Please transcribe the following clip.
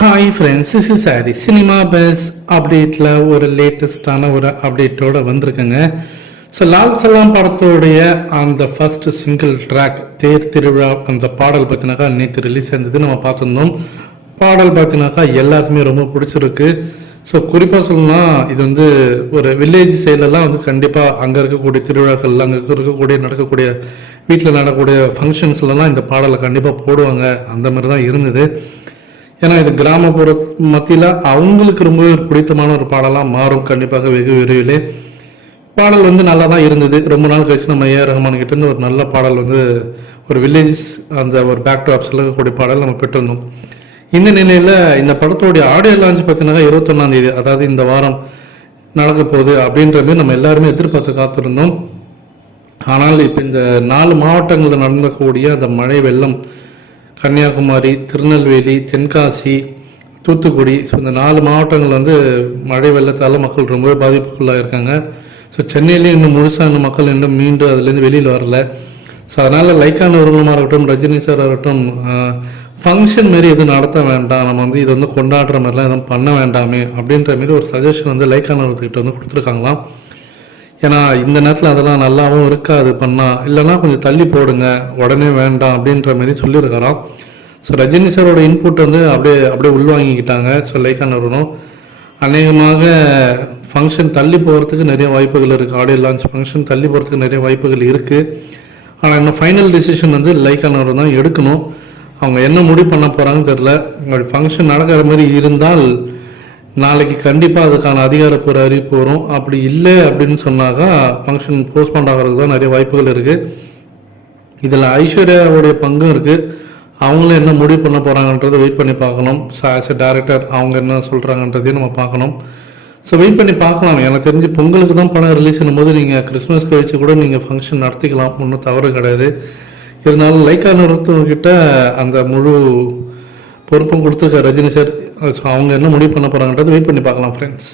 Hi friends is is sorry cinema base அப்டேட்டில் ஒரு லேட்டஸ்டான ஒரு அப்டேட்டோட வந்திருக்குங்க. ஸோ லால் சலாம் படத்தோடைய அந்த ஃபர்ஸ்ட் சிங்கிள் ட்ராக் தேர் திருவிழா அந்த பாடல் பார்த்தினாக்கா நேற்று ரிலீஸ் ஆயிருந்தது. நம்ம பார்த்துருந்தோம். பாடல் பார்த்தினாக்கா எல்லாருக்குமே ரொம்ப பிடிச்சிருக்கு. ஸோ குறிப்பாக சொல்லணும்னா இது வந்து ஒரு வில்லேஜ் சைட்லலாம் வந்து கண்டிப்பாக அங்கே இருக்கக்கூடிய திருவிழாக்கள் அங்கே இருக்கக்கூடிய நடக்கக்கூடிய வீட்டில் நடக்கக்கூடிய ஃபங்க்ஷன்ஸ்லலாம் இந்த பாடலை கண்டிப்பாக போடுவாங்க. அந்த மாதிரி தான் இருந்தது. ஏன்னா இது கிராமப்புற மத்தியில் அவங்களுக்கு ரொம்ப ஒரு பிடித்தமான ஒரு பாடலாக மாறும். கண்டிப்பாக வெகு விரைவிலே. பாடல் வந்து நல்லா தான் இருந்தது. ரொம்ப நாள் கழிச்சு நம்ம ஏஆர் ரஹ்மான் இருந்து ஒரு நல்ல பாடல் வந்து ஒரு வில்லேஜ் அந்த ஒரு பேக் டு ஆப்ஸில் இருக்கக்கூடிய பாடல் நம்ம பெற்றிருந்தோம். இந்த நிலையில் இந்த படத்தோடைய ஆடியோ லான்ச் பார்த்தீங்கன்னா இருபத்தொன்னாந்தேதி அதாவது இந்த வாரம் நடக்க போகுது அப்படின்ற மாதிரி நம்ம எல்லாருமே எதிர்பார்த்து காத்திருந்தோம். ஆனால் இப்போ இந்த நாலு மாவட்டங்களில் நடந்தக்கூடிய அந்த மழை வெள்ளம் கன்னியாகுமரி திருநெல்வேலி தென்காசி தூத்துக்குடி ஸோ இந்த நாலு மாவட்டங்கள் வந்து மழை வெள்ளத்தால் மக்கள் ரொம்பவே பாதிப்புக்குள்ளாக இருக்காங்க ஸோ சென்னையிலேயும் இன்னும் முழுசாக இன்னும் மக்கள் இன்னும் மீண்டும் அதுலேருந்து வெளியில் வரல. ஸோ அதனால் லைக்கான உருவமாக இருக்கட்டும் ரஜினி சார் ஆகட்டும் ஃபங்க்ஷன் மாரி எதுவும் நடத்த வேண்டாம். நம்ம வந்து இதை வந்து கொண்டாடுற மாதிரிலாம் எதுவும் பண்ண வேண்டாமே அப்படின்ற மாரி ஒரு சஜஷன் வந்து லைக்கான நிறுவனத்துக்கிட்ட வந்து கொடுத்துருக்காங்களாம். ஏன்னா இந்த நேரத்தில் அதெல்லாம் நல்லாவும் இருக்காது பண்ணால் இல்லைன்னா கொஞ்சம் தள்ளி போடுங்க. உடனே வேண்டாம் அப்படின்ற மாதிரி சொல்லியிருக்கிறான். ஸோ ரஜினி சாரோட இன்புட் வந்து அப்படியே அப்படியே உள்வாங்கிக்கிட்டாங்க. ஸோ லைக் நிறுவனம் அநேகமாக ஃபங்க்ஷன் தள்ளி போகிறதுக்கு நிறைய வாய்ப்புகள் இருக்குது ஆடியோ லான்ச் ஃபங்க்ஷன் தள்ளி போகிறதுக்கு நிறைய வாய்ப்புகள் இருக்குது ஆனால் இன்னும் ஃபைனல் டிசிஷன் வந்து லைக் நிறுவனம் தான் எடுக்கணும். அவங்க என்ன முடிவு பண்ண போகிறாங்கன்னு தெரில ஃபங்க்ஷன் நடக்கிற மாதிரி இருந்தால் நாளைக்கு கண்டிப்பாக அதுக்கான அதிகாரப்பூர்வ அறிவிப்பு வரும். அப்படி இல்லை அப்படின்னு சொன்னாக்கா ஃபங்க்ஷன் போஸ்ட்போன் ஆகிறதுக்கு தான் நிறைய வாய்ப்புகள் இருக்குது இதில் ஐஸ்வர்யாவுடைய பங்கும் இருக்குது அவங்களும் என்ன முடிவு பண்ண போகிறாங்கன்றதை வெயிட் பண்ணி பார்க்கணும். ஆஸ் எ டேரக்டர் அவங்க என்ன சொல்கிறாங்கன்றதையும் நம்ம பார்க்கணும். ஸோ வெயிட் பண்ணி பார்க்கலாம். எனக்கு தெரிஞ்சு பொங்கலுக்கு தான் படம் ரிலீஸ் பண்ணும்போது நீங்கள் கிறிஸ்மஸ் கழிச்சு கூட நீங்கள் ஃபங்க்ஷன் நடத்திக்கலாம். ஒன்றும் தவறு கிடையாது. இருந்தாலும் லைக்கா நிறுவனத்துக்கிட்ட அந்த முழு பொறுப்பும் கொடுத்துருக்க ரஜினி சார் ஸோ அவங்க என்ன முடிவு பண்ண போகிறாங்கன்றது வெயிட் பண்ணி பார்க்கலாம் ஃப்ரெண்ட்ஸ்